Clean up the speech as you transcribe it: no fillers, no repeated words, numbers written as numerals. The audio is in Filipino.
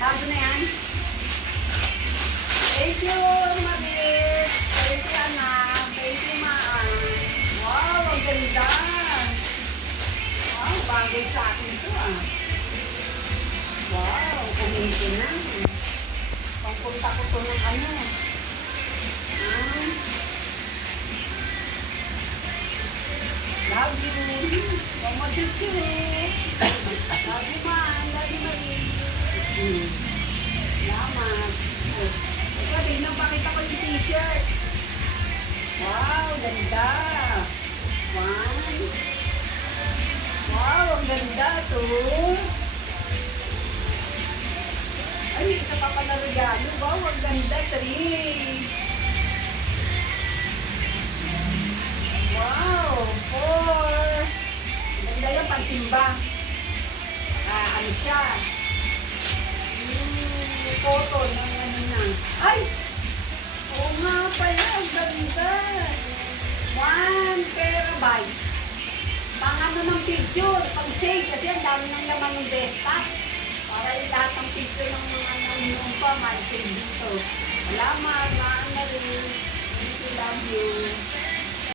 Bago na yan. Thank you, Mabit. Thank you, anak. Thank you, Maan. Wow, ang ganda. Wow, bagay sa akin ito ah. Wow, kuminti na. Pangpunta ko ito ng ano. Ah. Love you. Mama Chuchu. Love you, man. Love you, Marie. Salamat. Ito, tingnan pakita ko yung t-shirt. Wow, ganda. One. Wow, ang ganda to. Ay, isa pa pala regalo. Wow, ang ganda. 3. Wow, 4. Ganda yung pansimba. Ano siya? Photo ng ano na. Ay! Oo nga pala, ang ganda. 1 terabyte. Pang ano ng picture, pang save, kasi ang dami ng laman ng desktop. Para yung lahat ng picture ng mga nangyong pa, may save dito. Salamat, Maan na rin. Thank you, love you.